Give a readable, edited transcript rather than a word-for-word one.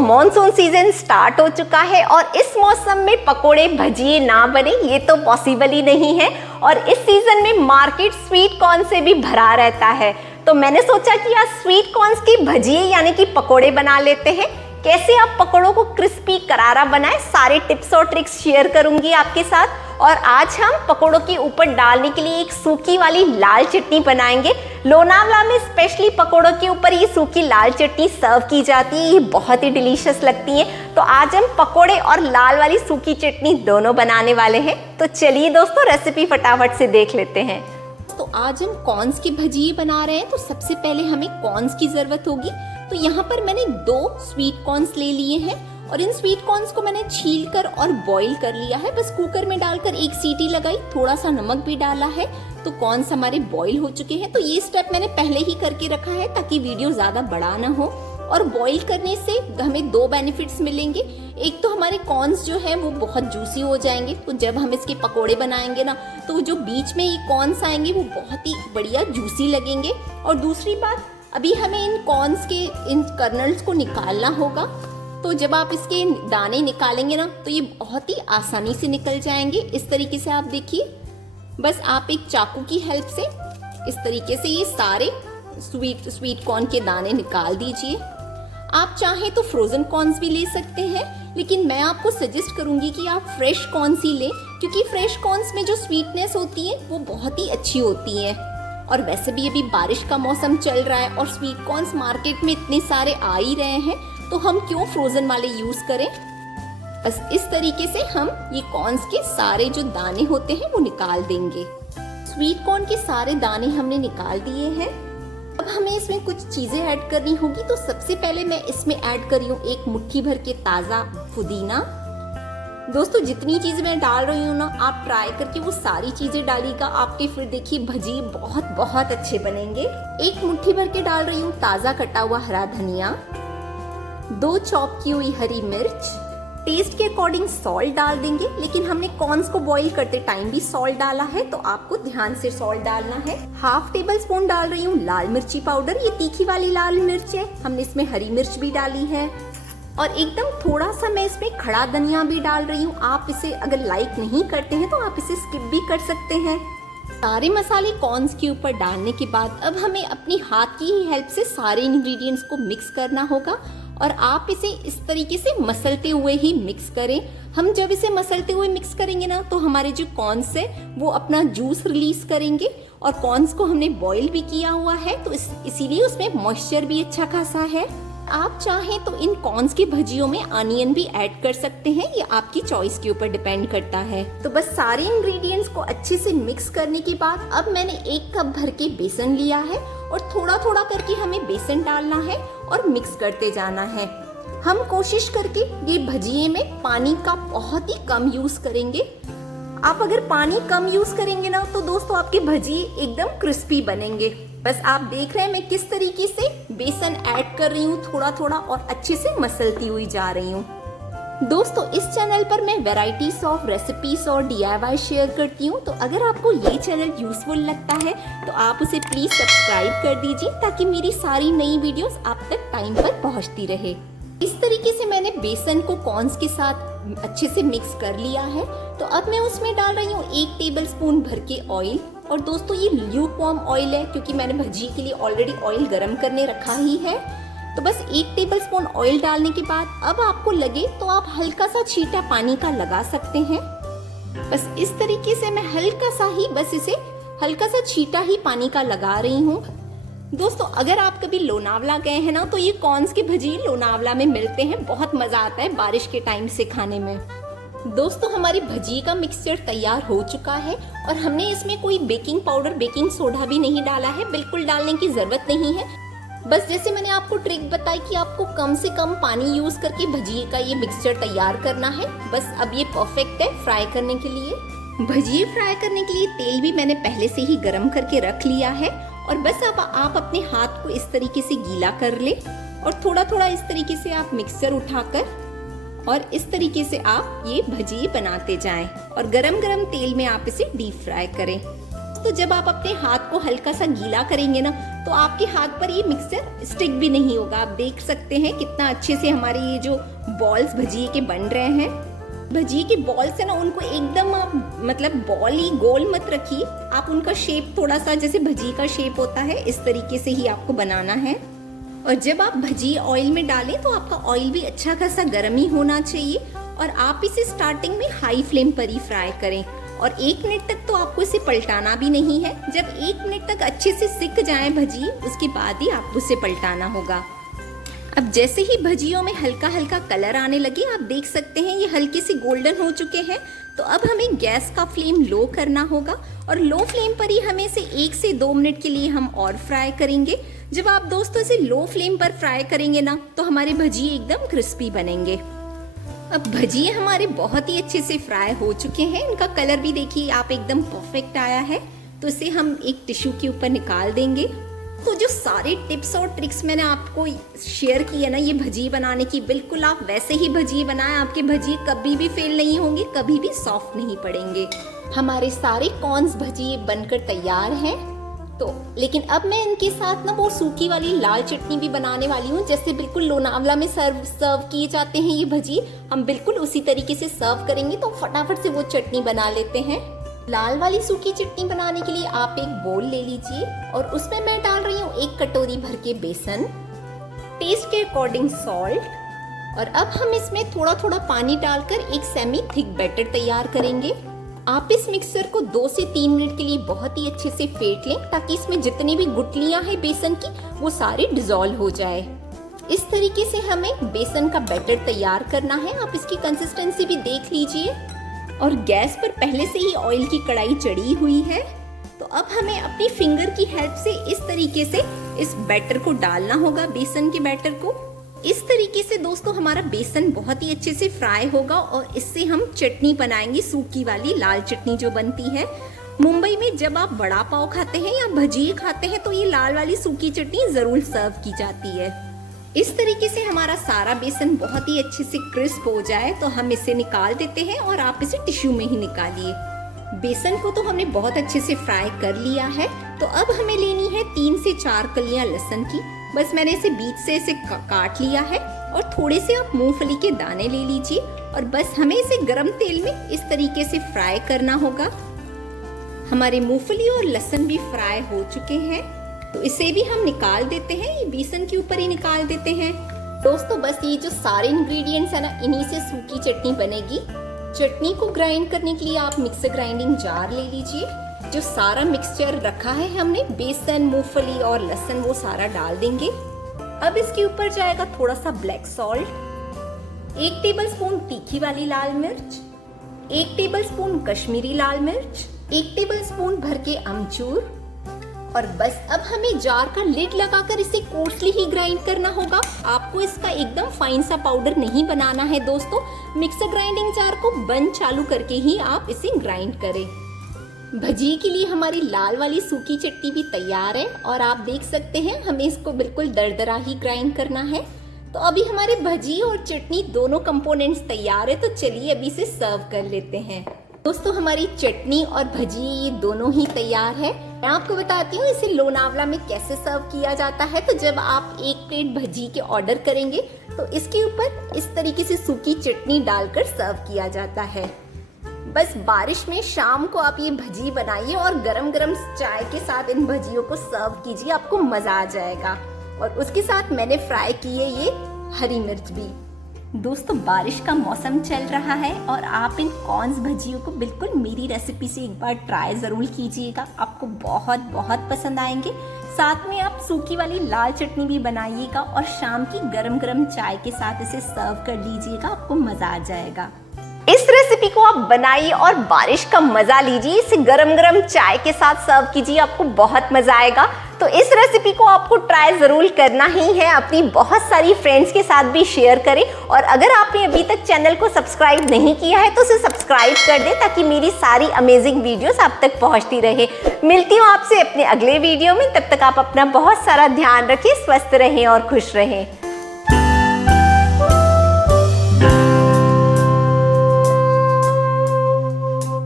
Monsoon season start हो चुका है और इस मौसम में पकोड़े भजिए ना बने ये तो पॉसिबल ही नहीं है। और इस सीजन में मार्केट स्वीट कॉर्न से भी भरा रहता है, तो मैंने सोचा कि आज स्वीट कॉर्न्स की भजिए यानी कि पकोड़े बना लेते हैं। कैसे आप पकोड़ों को क्रिस्पी करारा बनाएं, सारे टिप्स और ट्रिक्स शेयर करूंगी आपके साथ। और आज हम पकोड़ों के ऊपर डालने के लिए एक सूखी वाली लाल चटनी बनाएंगे। लोनावला में स्पेशली पकोड़ों के ऊपर ये सूखी लाल चटनी सर्व की जाती है, ये बहुत ही डिलीशियस लगती है। तो आज हम पकोड़े और लाल वाली सूखी चटनी दोनों बनाने वाले हैं। तो चलिए दोस्तों रेसिपी फटाफट से देख लेते हैं। तो आज हम कॉर्न्स की भजिए बना रहे हैं। तो सबसे पहले हमें कॉर्न्स की जरूरत होगी। तो यहाँ पर मैंने 2 स्वीट कॉर्न्स ले लिए हैं और इन स्वीट कॉर्न्स को मैंने छील कर और बॉईल कर लिया है। बस कुकर में डालकर 1 सीटी लगाई, थोड़ा सा नमक भी डाला है, तो कॉर्न्स हमारे बॉईल हो चुके हैं। तो ये स्टेप मैंने पहले ही करके रखा है ताकि वीडियो ज्यादा बड़ा ना हो। और बॉईल करने से हमें 2 बेनिफिट्स मिलेंगे। एक तो हमारे कॉर्न्स जो है वो बहुत जूसी हो जाएंगे, तो जब हम इसके पकोड़े बनाएंगे ना तो जो बीच में ये कॉर्न्स आएंगे वो बहुत ही बढ़िया जूसी लगेंगे। और दूसरी बात, अभी हमें इन कॉर्न्स के इन कर्नल्स को निकालना होगा। तो जब आप इसके दाने निकालेंगे ना तो ये बहुत ही आसानी से निकल जाएंगे। इस तरीके से आप देखिए, बस आप एक चाकू की हेल्प से इस तरीके से ये सारे स्वीट कॉर्न के दाने निकाल दीजिए। आप चाहें तो फ्रोजन कॉर्न्स भी ले सकते हैं, लेकिन मैं आपको सजेस्ट करूंगी कि आप फ्रेश कॉर्न्स ही लें, क्योंकि फ्रेश कॉर्न्स में जो स्वीटनेस होती है वो बहुत ही अच्छी होती है। और वैसे भी अभी बारिश का मौसम चल रहा है और स्वीट कॉर्न्स मार्केट में इतने सारे आ ही रहे हैं, तो हम क्यों फ्रोजन वाले यूज करें। बस इस तरीके से हम ये कॉर्न्स के सारे जो दाने होते हैं वो निकाल देंगे। स्वीट कॉर्न के सारे दाने हमने निकाल दिए हैं। अब हमें इसमें कुछ चीजें ऐड करनी होगी। तो सबसे पहले मैं इसमें ऐड कर रही हूँ 1 मुट्ठी भर के ताजा पुदीना। दोस्तों जितनी चीजें मैं डाल रही हूँ ना, आप ट्राई करके वो सारी चीजें डालिएगा, आपके फिर देखिए भजी बहुत बहुत अच्छे बनेंगे। 1 मुट्ठी भर के डाल रही हूँ ताजा कटा हुआ हरा धनिया, 2 चॉप की हुई हरी मिर्च, टेस्ट के अकॉर्डिंग सॉल्ट डाल देंगे, लेकिन हमने कॉर्न्स को बॉईल करते टाइम भी सॉल्ट डाला है, तो आपको ध्यान से सॉल्ट डालना है। 1/2 टेबल स्पून डाल रही हूँ लाल मिर्ची पाउडर, ये तीखी वाली लाल मिर्च है, हमने इसमें हरी मिर्च भी डाली है। और एकदम थोड़ा सा मैं इसमें खड़ा धनिया भी डाल रही हूँ। आप इसे अगर लाइक नहीं करते हैं तो आप इसे स्किप भी कर सकते हैं। सारे मसाले कॉर्न्स के ऊपर डालने के बाद अब हमें अपनी हाथ की ही हेल्प से सारे इंग्रेडिएंट्स को मिक्स करना होगा। और आप इसे इस तरीके से मसलते हुए ही मिक्स करें। हम जब इसे मसलते हुए मिक्स करेंगे ना तो हमारे जो कॉर्न्स है वो अपना जूस रिलीज करेंगे। और कॉर्न्स को हमने बॉईल भी किया हुआ है, तो इसीलिए उसमें मॉइस्चर भी अच्छा खासा है। आप चाहें तो इन कॉर्न्स की भजियों में अनियन भी ऐड कर सकते हैं, ये आपकी चॉइस के ऊपर डिपेंड करता है। तो बस सारे इंग्रेडिएंट्स को अच्छे से मिक्स करने के बाद अब मैंने 1 कप भर के बेसन लिया है और थोड़ा थोड़ा करके हमें बेसन डालना है और मिक्स करते जाना है। हम कोशिश करके ये भजिए में पानी का बहुत ही कम यूज करेंगे। आप अगर पानी कम यूज करेंगे ना तो दोस्तों आपके भजिए एकदम क्रिस्पी बनेंगे। बस आप देख रहे हैं मैं किस तरीके से बेसन ऐड कर रही हूँ थोड़ा थोड़ा और अच्छे से मसलती हुई जा रही हूँ। दोस्तों इस चैनल पर मैं वैरायटीज ऑफ रेसिपीज और DIY शेयर करती हूँ, तो अगर आपको ये चैनल यूजफुल लगता है तो आप उसे प्लीज सब्सक्राइब कर दीजिए ताकि मेरी सारी नई वीडियोस आप तक टाइम पर पहुँचती रहे। इस तरीके से मैंने बेसन को कॉर्न्स के साथ अच्छे से मिक्स कर लिया है। तो अब मैं उसमें डाल रही हूँ 1 टेबल स्पून भर के ऑयल। और दोस्तों ये ल्यूक वार्म ऑयल है, क्योंकि मैंने भजी के लिए ऑलरेडी ऑयल गर्म करने रखा ही है। तो बस 1 टेबल स्पून ऑयल डालने के बाद अब आपको लगे तो आप हल्का सा छींटा पानी का लगा सकते हैं। बस इस तरीके से मैं हल्का सा ही बस इसे हल्का सा छींटा ही पानी का लगा रही हूँ। दोस्तों अगर आप कभी लोनावला गए हैं ना तो ये कॉर्न्स की भजी लोनावला में मिलते हैं, बहुत मजा आता है बारिश के टाइम से खाने में। दोस्तों हमारी भजी का मिक्सचर तैयार हो चुका है और हमने इसमें कोई बेकिंग पाउडर बेकिंग सोडा भी नहीं डाला है, बिल्कुल डालने की जरूरत नहीं है। बस जैसे मैंने आपको ट्रिक बताई कि आपको कम से कम पानी यूज करके भजिए का ये मिक्सचर तैयार करना है। बस अब ये परफेक्ट है फ्राई करने के लिए। भजिए फ्राई करने के लिए तेल भी मैंने पहले से ही गर्म करके रख लिया है। और बस अब आप अपने हाथ को इस तरीके से गीला कर ले और थोड़ा थोड़ा इस तरीके से आप मिक्सचर उठाकर और इस तरीके से आप ये भजिए बनाते जाएं और गरम गरम तेल में आप इसे डीप फ्राई करें। दोस्तों जब आप अपने हाथ को हल्का सा गीला करेंगे ना तो आपके हाथ पर ये मिक्सचर स्टिक भी नहीं होगा। आप देख सकते हैं कितना अच्छे से हमारे ये जो बॉल्स भजिए के बन रहे हैं। भजिए के बॉल्स है ना, उनको एकदम आप मतलब बॉल ही गोल मत रखिए, आप उनका शेप थोड़ा सा जैसे भजिए का शेप होता है इस तरीके से ही आपको बनाना है। और जब आप भजिए ऑयल में डालें तो आपका ऑयल भी अच्छा खासा गर्म ही होना चाहिए और आप इसे स्टार्टिंग में हाई फ्लेम पर ही फ्राई करें। और 1 मिनट तक तो आपको इसे पलटाना भी नहीं है। जब 1 मिनट तक अच्छे से सिक जाए भजिए उसके बाद ही आपको इसे पलटाना होगा। अब जैसे ही भजियों में हल्का हल्का कलर आने लगे, आप देख सकते हैं ये हल्के से गोल्डन हो चुके हैं। तो अब हमें गैस का फ्लेम लो करना होगा और लो फ्लेम पर ही हमें इसे 1 से 2 मिनट के लिए हम और फ्राई करेंगे। जब आप दोस्तों इसे लो फ्लेम पर फ्राई करेंगे ना तो हमारे भजिए एकदम क्रिस्पी बनेंगे। अब भजिए हमारे बहुत ही अच्छे से फ्राई हो चुके हैं, इनका कलर भी देखिए आप एकदम परफेक्ट आया है। तो इसे हम एक टिश्यू के ऊपर निकाल देंगे। तो जो सारे टिप्स और ट्रिक्स मैंने आपको शेयर की है ना ये भजिए बनाने की, बिल्कुल आप वैसे ही भजिए बनाएं। आपके भजिए कभी भी फेल नहीं होंगे, कभी भी सॉफ्ट नहीं पड़ेंगे। हमारे सारे कॉर्न्स भजिए बनकर तैयार हैं। तो लेकिन अब मैं इनके साथ ना वो सूखी वाली लाल चटनी भी बनाने वाली हूँ, जैसे बिल्कुल लोनावला में सर्व किए जाते हैं ये भजिए, हम बिल्कुल उसी तरीके से सर्व करेंगे। तो फटाफट से वो चटनी बना लेते हैं। लाल वाली सूखी चटनी बनाने के लिए आप एक बोल ले लीजिए और उसमें मैं डाल रही हूँ 1 कटोरी भर के बेसन, टेस्ट के अकॉर्डिंग सॉल्ट। और अब हम इसमें थोड़ा थोड़ा पानी डालकर एक सेमी थिक बैटर तैयार करेंगे। आप इस मिक्सचर को 2 से 3 मिनट के लिए बहुत ही अच्छे से फेंट लें ताकि इसमें जितनी भी गुठलियां हैं बेसन की वो सारी डिसॉल्व हो जाए। इस तरीके से हमें बेसन का बैटर तैयार करना है। आप इसकी कंसिस्टेंसी भी देख लीजिए। और गैस पर पहले से ही ऑयल की कढ़ाई चढ़ी हुई है। तो अब हमें अपनी फिंगर की हेल्प से इस तरीके से इस बैटर को डालना होगा, बेसन के बैटर को। इस तरीके से दोस्तों हमारा बेसन बहुत ही अच्छे से फ्राई होगा और इससे हम चटनी बनाएंगे, सूखी वाली लाल चटनी जो बनती है। मुंबई में जब आप वड़ा पाव खाते हैं या भजिए खाते हैं तो ये लाल वाली सूखी चटनी जरूर सर्व की जाती है। इस तरीके से हमारा सारा बेसन बहुत ही अच्छे से क्रिस्प हो जाए तो हम इसे निकाल देते हैं और आप इसे टिश्यू में ही निकालिए। बेसन को तो हमने बहुत अच्छे से फ्राई कर लिया है। तो अब हमें लेनी है 3 से 4 कलियां लहसुन की। बस मैंने इसे बीच से इसे काट लिया है। और थोड़े से आप मूंगफली के दाने ले लीजिए और बस हमें इसे गरम तेल में इस तरीके से फ्राई करना होगा। हमारे मूंगफली और लहसुन भी फ्राई हो चुके हैं तो इसे भी हम निकाल देते हैं, ये बेसन के ऊपर ही निकाल देते हैं। दोस्तों बस ये जो सारे इंग्रेडिएंट्स है ना इन्हीं से सूखी चटनी बनेगी। चटनी को ग्राइंड करने के लिए आप मिक्सर ग्राइंडिंग जार ले लीजिए। जो सारा मिक्सचर रखा है हमने, बेसन, मूंगफली और लहसुन, वो सारा डाल देंगे। अब इसके ऊपर जाएगा थोड़ा सा ब्लैक सॉल्ट, 1 टेबलस्पून तीखी वाली लाल मिर्च, 1 टेबलस्पून कश्मीरी लाल मिर्च, 1 टेबलस्पून भर के अमचूर। और बस अब हमें जार का लिड लगाकर इसे कोर्सली ही ग्राइंड करना होगा। आपको इसका एकदम फाइन सा पाउडर नहीं बनाना है दोस्तों। मिक्सर ग्राइंडिंग जार को बंद चालू करके ही आप इसे ग्राइंड करें। भजिए के लिए हमारी लाल वाली सूखी चटनी भी तैयार है और आप देख सकते हैं हमें इसको बिल्कुल दरदरा ही ग्राइंड करना है। तो अभी हमारे भजिए और चटनी दोनों कंपोनेंट्स तैयार है। तो चलिए अभी इसे सर्व कर लेते हैं। दोस्तों हमारी चटनी और भजिए ये दोनों ही तैयार है। मैं आपको बताती हूँ इसे लोनावला में कैसे सर्व किया जाता है। तो जब आप 1 प्लेट भजिए के ऑर्डर करेंगे तो इसके ऊपर इस तरीके से सूखी चटनी डालकर सर्व किया जाता है। बस बारिश में शाम को आप ये भजिए बनाइए और गरम गरम चाय के साथ इन भजियों को सर्व कीजिए, आपको मजा आ जाएगा। और उसके साथ मैंने फ्राई की है ये हरी मिर्च भी। दोस्तों बारिश का मौसम चल रहा है और आप इन कॉर्न्स भजियों को बिल्कुल मेरी रेसिपी से एक बार ट्राई ज़रूर कीजिएगा, आपको बहुत बहुत पसंद आएंगे। साथ में आप सूखी वाली लाल चटनी भी बनाइएगा और शाम की गरम गरम चाय के साथ इसे सर्व कर लीजिएगा, आपको मज़ा आ जाएगा। इस रेसिपी को आप बनाइए और बारिश का मजा लीजिए। इसे गरम गरम चाय के साथ सर्व कीजिए, आपको बहुत मजा आएगा। तो इस रेसिपी को आपको ट्राई जरूर करना ही है। अपनी बहुत सारी फ्रेंड्स के साथ भी शेयर करें और अगर आपने अभी तक चैनल को सब्सक्राइब नहीं किया है तो उसे सब्सक्राइब कर दें ताकि मेरी सारी अमेजिंग वीडियोस आप तक पहुंचती रहे। मिलती हूँ आपसे अपने अगले वीडियो में, तब तक आप अपना बहुत सारा ध्यान रखें, स्वस्थ रहें और खुश रहें।